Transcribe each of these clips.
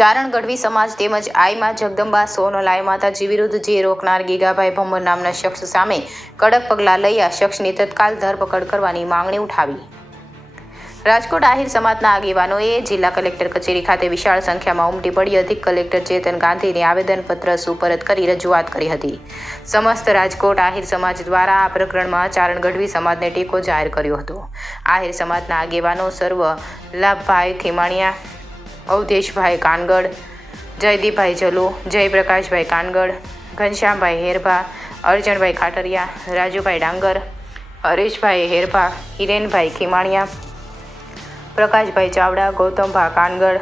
ચારણ ગઢવી સમાજ તેમજ આઈમાં જગદંબા સોનલાઈ માતાજી વિરુદ્ધ જે રોકનાર ગીગાભાઈ ભમ્મર નામના શખ્સ સામે કડક પગલાં લઈ આ શખ્સની તત્કાલ ધરપકડ કરવાની માંગણી ઉઠાવી. રાજકોટ આહિર સમાજના આગેવાનોએ જિલ્લા કલેક્ટર કચેરી ખાતે વિશાળ સંખ્યામાં ઉમટી પડી અધિક કલેક્ટર ચેતન ગાંધીને આવેદનપત્ર સુપરત કરી રજૂઆત કરી હતી. સમસ્ત રાજકોટ આહિર સમાજ દ્વારા આ પ્રકરણમાં ચારણ ગઢવી સમાજને ટેકો જાહેર કર્યો હતો. આહિર સમાજના આગેવાનો સર્વ લાભભાઈ ખીમાણીયા, અવધેશભાઈ કાનગડ, જયદીપભાઈ જલુ, જયપ્રકાશભાઈ કાનગડ, ઘનશ્યામભાઈ હેરભા, અર્જણભાઈ ખાટરિયા, રાજુભાઈ ડાંગર, હરેશભાઈ હેરભા, હિરેનભાઈ ખીમાણીયા, પ્રકાશભાઈ ચાવડા, ગૌતમભા કાનગડ,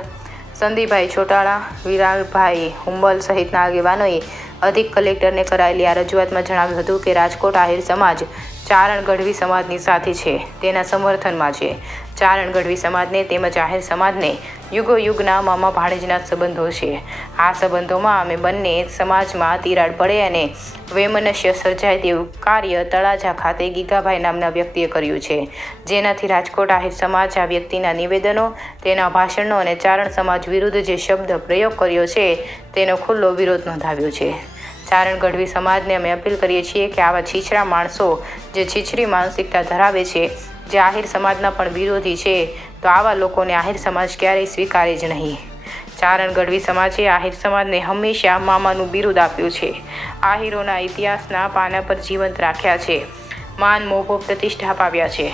સંદીપભાઈ છોટાળા, વિરાલભાઈ હુંબલ સહિતના આગેવાનોએ અધિક કલેક્ટરને કરાયેલી આ રજૂઆતમાં જણાવ્યું હતું કે રાજકોટ આહિર સમાજ ચારણ ગઢવી સમાજની સાથે છે, તેના સમર્થનમાં છે. ચારણ ગઢવી સમાજને તેમજ આહિર સમાજને યુગોયુગના મામા ભાણેજના સંબંધો છે. આ સંબંધોમાં અમે બંને સમાજમાં તિરાડ પડે અને વૈમનસ્ય સર્જાય તેવું કાર્ય તળાજા ખાતે ગીગાભાઈ નામના વ્યક્તિએ કર્યું છે, જેનાથી રાજકોટ આહિર સમાજ આ વ્યક્તિના નિવેદનો, તેના ભાષણો અને ચારણ સમાજ વિરુદ્ધ જે શબ્દ પ્રયોગ કર્યો છે તેનો ખુલ્લો વિરોધ નોંધાવ્યો છે. ચારણ ગઢવી સમાજને અમે અપીલ કરીએ છીએ કે આવા છીછરા માણસો જે છીછરી માનસિકતા ધરાવે છે, જે આહિર સમાજના પણ વિરોધી છે, તો આવા લોકોને આહિર સમાજ ક્યારેય સ્વીકારે જ નહીં. ચારણ ગઢવી સમાજે આહિર સમાજને હંમેશા મામાનું બિરુદ આપ્યું છે. આહિરોના ઇતિહાસના પાના પર જીવંત રાખ્યા છે, માન મોભો પ્રતિષ્ઠા પાવ્યા છે.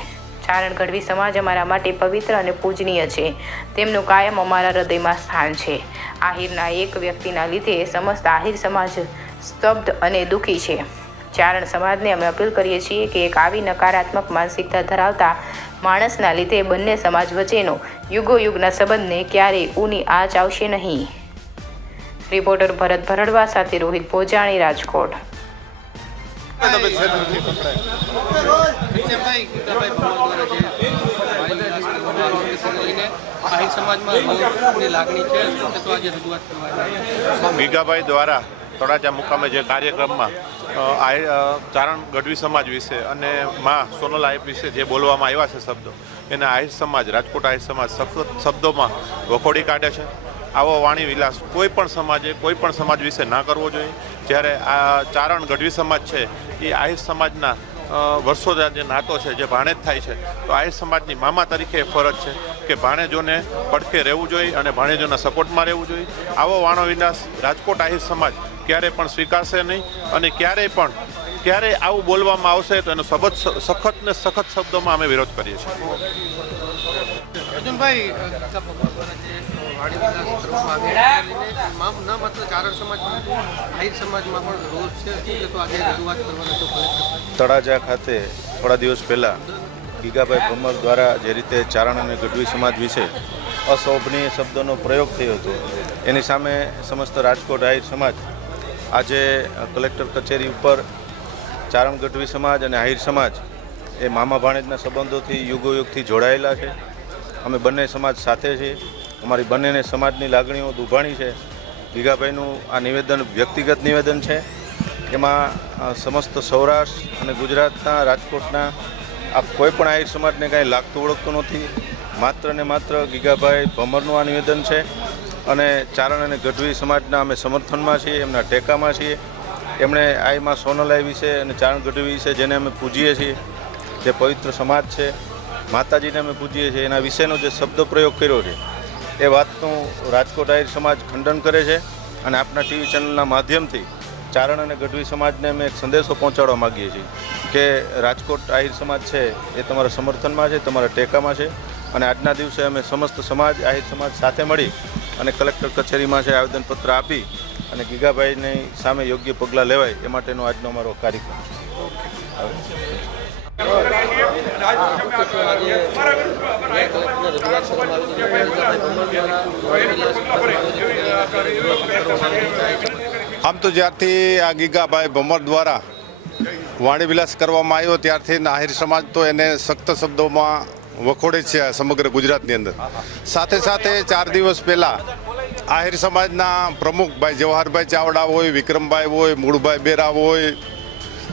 ચારણ ગઢવી સમાજ અમારા માટે પવિત્ર અને પૂજનીય છે. તેમનું કાયમ અમારા હૃદયમાં સ્થાન છે. આહિરના એક વ્યક્તિના લીધે સમસ્ત આહિર સમાજ સ્તબ્ધ અને દુઃખી છે. ચારણ સમાજને અમે અપીલ કરીએ છીએ કે એક આવી નકારાત્મક માનસિકતા ધરાવતા માણસના લીધે બંને સમાજ વચ્ચેનો યુગોયુગના સંબંધને ક્યારેય ઊની આંચ આવશે નહીં. રિપોર્ટર ભરત ભરડવા સાથે રોહિત ભોજાણી, રાજકોટ. ગીગાભાઈ દ્વારા તળાજા મુકામે જે કાર્યક્રમમાં ચારણ ગઢવી સમાજ વિશે અને માં સોનલાઈ વિશે જે બોલવામાં આવ્યા છે શબ્દો, એના આહિર સમાજ, રાજકોટ આહિર સમાજ સખત શબ્દોમાં વખોડી કાઢે છે. આવો વાણી વિલાસ કોઈ પણ સમાજે કોઈ પણ સમાજ વિશે ના કરવો જોઈએ. જ્યારે આ ચારણ ગઢવી સમાજ છે એ આહિર સમાજના વર્ષો જે નાતો છે, જે ભાણેજ થાય છે, તો આહિર સમાજની મામા તરીકે ફરજ છે કે ભાણેજોને પડખે રહેવું જોઈએ અને ભાણેજોના સપોર્ટમાં રહેવું જોઈએ. આવો વાણો વિલાસ રાજકોટ આહિર સમાજ ક્યારેય પણ સ્વીકારશે નહીં અને ક્યારેય આવું બોલવામાં આવશે તો એનો સખત ને સખત શબ્દોમાં અમે વિરોધ કરીએ છીએ. તળાજા ખાતે થોડા દિવસ પહેલાં ગીગાભાઈ ભમ્મર દ્વારા જે રીતે ચારણ અને ગઢવી સમાજ વિશે અશોભનીય શબ્દોનો પ્રયોગ થયો હતો, એની સામે સમસ્ત રાજકોટ આહિર સમાજ આજે કલેક્ટર કચેરી ઉપર ચારણ ગઢવી સમાજ અને આહિર સમાજ એ મામા ભાણેજના સંબંધોથી યુગોયુગથી જોડાયેલા છે. અમે બંને સમાજ સાથે છીએ. અમારી બંનેને સમાજની લાગણીઓ દુભાણી છે. ગીગાભાઈનું આ નિવેદન વ્યક્તિગત નિવેદન છે. એમાં સમસ્ત સૌરાષ્ટ્ર અને ગુજરાતના, રાજકોટના આ કોઈ પણ આહિર સમાજને કાંઈ લાગતું ઓળખતું નથી. માત્ર ને માત્ર ગીગાભાઈ ભમ્મરનું આ નિવેદન છે અને ચારણ અને ગઢવી સમાજના અમે સમર્થનમાં છીએ, એમના ટેકામાં છીએ. એમણે આઈમાં સોનલાઈ વિશે અને ચારણ ગઢવી વિશે જેને અમે પૂજીએ છીએ, જે પવિત્ર સમાજ છે, માતાજીને અમે પૂજીએ છીએ, એના વિશેનો જે શબ્દ પ્રયોગ કર્યો છે એ વાતનું રાજકોટ આહિર સમાજ ખંડન કરે છે. અને આપના ટીવી ચેનલના માધ્યમથી ચારણ અને ગઢવી સમાજને અમે એક સંદેશો પહોંચાડવા માગીએ છીએ કે રાજકોટ આહિર સમાજ છે એ તમારા સમર્થનમાં છે, તમારા ટેકામાં છે. અને આજના દિવસે અમે સમસ્ત સમાજ, આહિર સમાજ સાથે મળી અને કલેક્ટર કચેરીમાં છે આવેદનપત્ર આપી અને ગીગાભાઈની સામે યોગ્ય પગલાં લેવાય એ માટેનો આજનો અમારો કાર્યક્રમ આમ તો જ્યારથી આ ગીગાભાઈ ભમ્મર દ્વારા વાણી વિલાસ કરવામાં આવ્યો ત્યારથી આહિર સમાજ તો એને સખ્ત શબ્દોમાં વખોડે છે સમગ્ર ગુજરાતની અંદર. સાથે સાથે 4 દિવસ પહેલાં આહિર સમાજના પ્રમુખ ભાઈ જવાહરભાઈ ચાવડા હોય, વિક્રમભાઈ હોય, મૂળભાઈ બેરા હોય,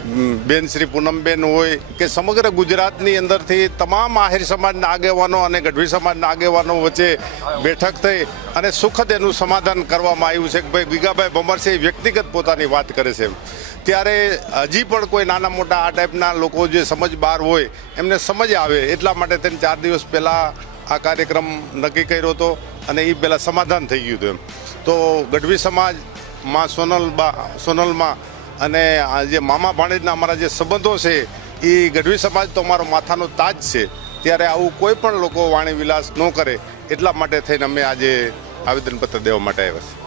બેન શ્રી પૂનમબેન હોય કે સમગ્ર ગુજરાતની અંદરથી તમામ આહિર સમાજના આગેવાનો અને ગઢવી સમાજના આગેવાનો વચ્ચે બેઠક થઈ અને સુખદ એનું સમાધાન કરવામાં આવ્યું છે કે ભાઈ ગીગાભાઈ ભમર છે એ વ્યક્તિગત પોતાની વાત કરે છે. ત્યારે હજી પણ કોઈ નાના મોટા આ ટાઈપના લોકો જે સમજ બહાર હોય એમને સમજ આવે એટલા માટે તેને 4 દિવસ પહેલાં આ કાર્યક્રમ નક્કી કર્યો હતો અને એ પહેલાં સમાધાન થઈ ગયું હતું. એમ તો ગઢવી સમાજમાં સોનલમાં અને જે મામા ભાણેજના અમારા જે સંબંધો છે એ ગઢવી સમાજ તો અમારો માથાનો તાજ છે. ત્યારે આવું કોઈ પણ લોકો વાણી વિલાસ ન કરે એટલા માટે થઈને અમે આજે આવેદનપત્ર દેવા માટે આવ્યા છીએ.